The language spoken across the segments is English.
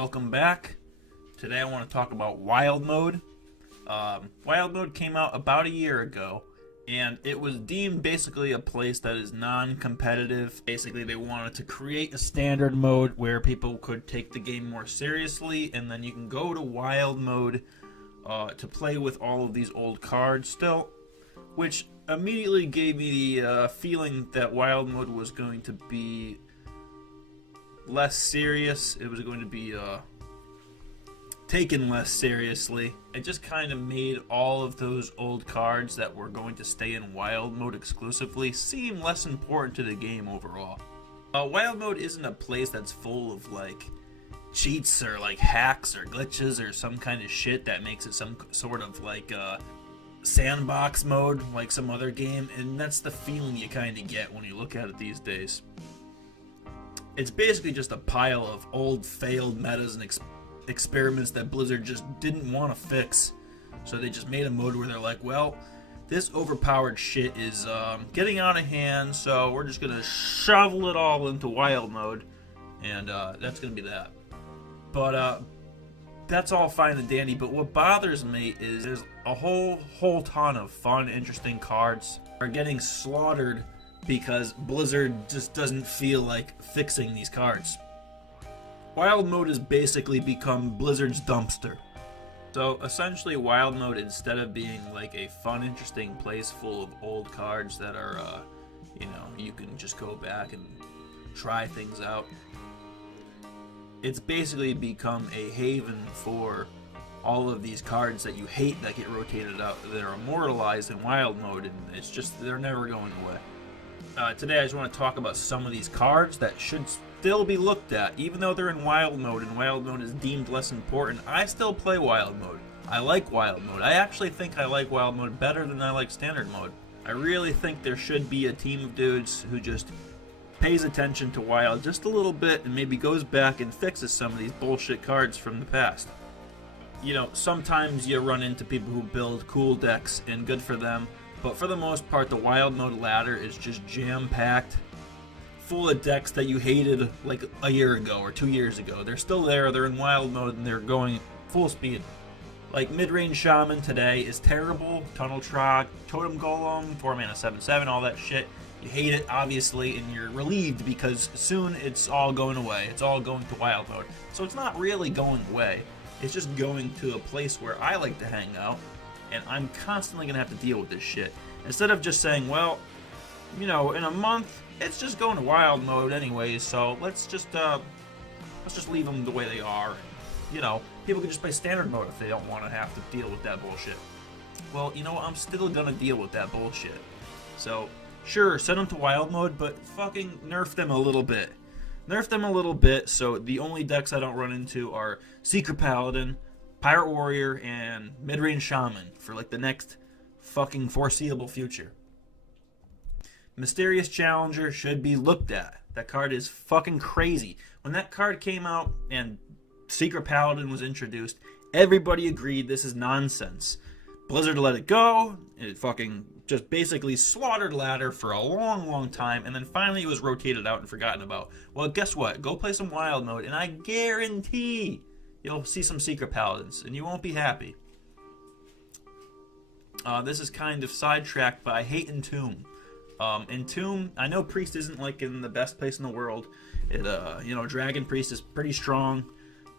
Welcome back. Today I want to talk about Wild Mode. Wild Mode came out about a year ago, and it was deemed basically a place that is non-competitive. Basically, they wanted to create a standard mode where people could take the game more seriously, and then you can go to Wild Mode to play with all of these old cards still, which immediately gave me the feeling that Wild Mode was going to be less serious. It was going to be taken less seriously. It just kind of made all of those old cards that were going to stay in Wild Mode exclusively seem less important to the game overall. Wild Mode isn't a place that's full of like cheats or like hacks or glitches or some kind of shit that makes it some sort of like sandbox mode like some other game, and that's the feeling you kind of get when you look at it these days. It's basically just a pile of old failed metas and experiments that Blizzard just didn't want to fix, so they just made a mode where they're like, well, this overpowered shit is getting out of hand, so we're just gonna shovel it all into Wild Mode, and that's gonna be that. But that's all fine and dandy, but what bothers me is there's a whole ton of fun, interesting cards are getting slaughtered because Blizzard just doesn't feel like fixing these cards. Wild Mode has basically become Blizzard's dumpster. So essentially Wild Mode, instead of being like a fun, interesting place full of old cards that are, you can just go back and try things out, it's basically become a haven for all of these cards that you hate that get rotated out, that are immortalized in Wild Mode, and it's just, they're never going away. Today I just want to talk about some of these cards that should still be looked at, even though they're in Wild Mode and Wild Mode is deemed less important. I still play Wild Mode. I like Wild Mode. I actually think I like Wild Mode better than I like Standard Mode. I really think there should be a team of dudes who just pays attention to Wild just a little bit and maybe goes back and fixes some of these bullshit cards from the past. You know, sometimes you run into people who build cool decks, and good for them, but for the most part the Wild Mode ladder is just jam-packed full of decks that you hated like a year ago or 2 years ago. They're still there, they're in Wild Mode, and they're going full speed. Like Mid-Range Shaman today is terrible, Tunnel Trog, Totem Golem, 4-mana 7/7, all that shit. You hate it, obviously, and you're relieved because soon it's all going away. It's all going to Wild Mode. So it's not really going away. It's just going to a place where I like to hang out, and I'm constantly going to have to deal with this shit. Instead of just saying, well, you know, in a month, it's just going to Wild Mode anyways, so let's just leave them the way they are. You know, people can just play Standard Mode if they don't want to have to deal with that bullshit. Well, you know what? I'm still going to deal with that bullshit. So, sure, send them to Wild Mode, but fucking nerf them a little bit. Nerf them a little bit, so the only decks I don't run into are Secret Paladin, Pirate Warrior, and Mid-Range Shaman for like the next fucking foreseeable future. Mysterious Challenger should be looked at. That card is fucking crazy. When that card came out and Secret Paladin was introduced, everybody agreed this is nonsense. Blizzard let it go. It fucking just basically slaughtered ladder for a long time, and then finally it was rotated out and forgotten about. Well, guess what? Go play some Wild Mode, and I guarantee you'll see some Secret Paladins, and you won't be happy. This is kind of sidetracked, but I hate Entomb. Entomb, I know Priest isn't like in the best place in the world. It, Dragon Priest is pretty strong,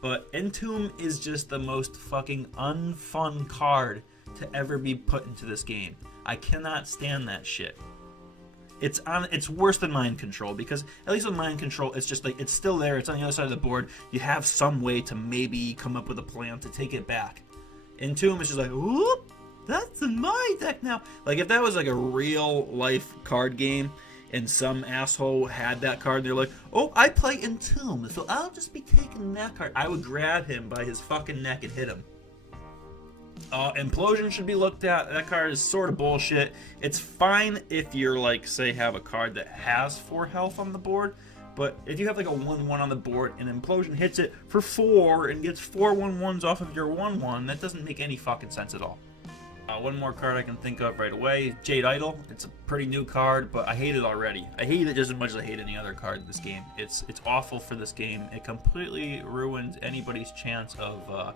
but Entomb is just the most fucking unfun card to ever be put into this game. I cannot stand that shit. It's worse than Mind Control, because at least with Mind Control, it's just like, it's still there, it's on the other side of the board, you have some way to maybe come up with a plan to take it back. Entomb is just like, whoop, that's in my deck now. Like, if that was like a real life card game and some asshole had that card and they're like, oh, I play Entomb, so I'll just be taking that card, I would grab him by his fucking neck and hit him. Implosion should be looked at. That card is sort of bullshit. It's fine if you're like, say, have a card that has 4 health on the board, but if you have like a 1/1 on the board and Implosion hits it for 4 and gets 4 1/1s off of your 1/1, that doesn't make any fucking sense at all. One more card I can think of right away, Jade Idol. It's a pretty new card, but I hate it already. I hate it just as much as I hate any other card in this game. It's awful for this game. It completely ruins anybody's chance of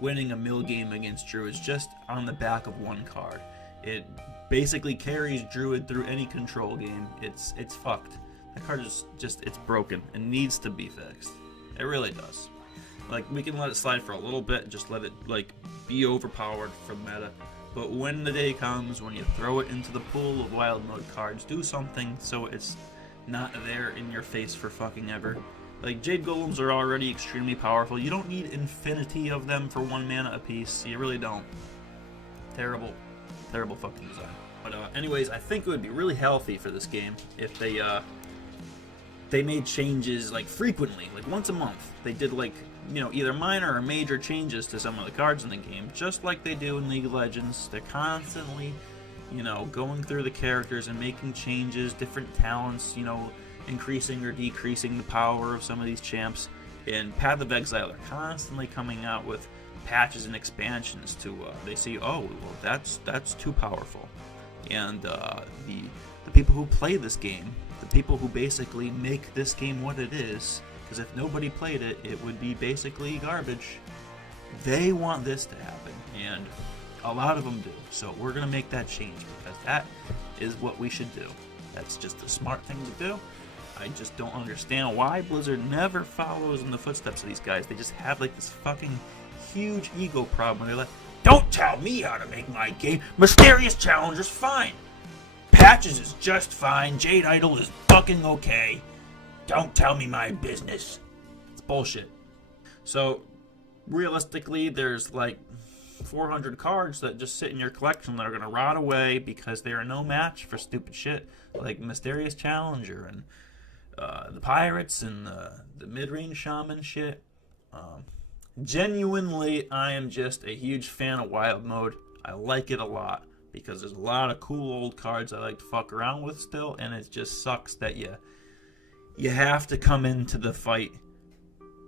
winning a mill game against Druids just on the back of one card. It basically carries Druid through any control game. It's fucked. That card is just it's broken and needs to be fixed. It really does. Like, we can let it slide for a little bit, just let it like be overpowered for meta. But when the day comes when you throw it into the pool of wild mode cards, do something so it's not there in your face for fucking ever. Like, Jade Golems are already extremely powerful. You don't need infinity of them for 1 mana apiece. You really don't. Terrible, terrible fucking design. But anyways, I think it would be really healthy for this game if they made changes like frequently, like once a month. They did like, you know, either minor or major changes to some of the cards in the game, just like they do in League of Legends. They're constantly, you know, going through the characters and making changes, different talents, you know, increasing or decreasing the power of some of these champs. And Path of Exile are constantly coming out with patches and expansions to they see, oh, well, that's too powerful. And the people who play this game, the people who basically make this game what it is, because if nobody played it, it would be basically garbage. They want this to happen, and a lot of them do. So we're going to make that change, because that is what we should do. That's just a smart thing to do. I just don't understand why Blizzard never follows in the footsteps of these guys. They just have like this fucking huge ego problem. They're like, don't tell me how to make my game. Mysterious Challenger's fine. Patches is just fine. Jade Idol is fucking okay. Don't tell me my business. It's bullshit. So, realistically, there's like 400 cards that just sit in your collection that are going to rot away because they are no match for stupid shit like Mysterious Challenger and the Pirates and the mid-range Shaman shit. Genuinely, I am just a huge fan of Wild Mode. I like it a lot because there's a lot of cool old cards I like to fuck around with still, and it just sucks that you have to come into the fight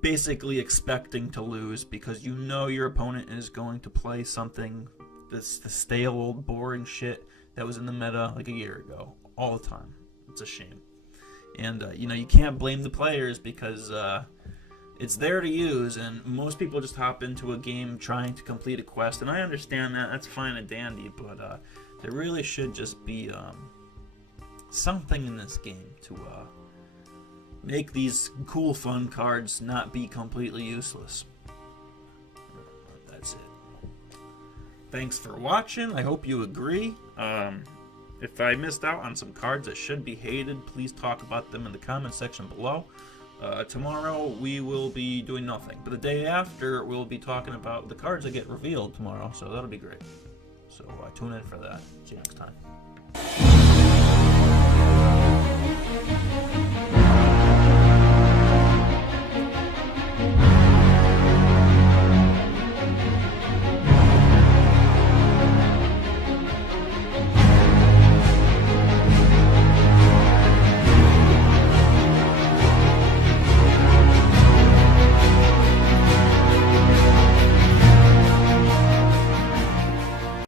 basically expecting to lose because you know your opponent is going to play something that's the stale old boring shit that was in the meta like a year ago all the time. It's a shame. And you know, you can't blame the players because it's there to use, and most people just hop into a game trying to complete a quest, and I understand that. That's fine and dandy, but there really should just be something in this game to make these cool, fun cards not be completely useless. That's it. Thanks for watching. I hope you agree. If I missed out on some cards that should be hated, please talk about them in the comment section below. Tomorrow we will be doing nothing, but the day after we'll be talking about the cards that get revealed tomorrow, so that'll be great. So tune in for that. See you next time.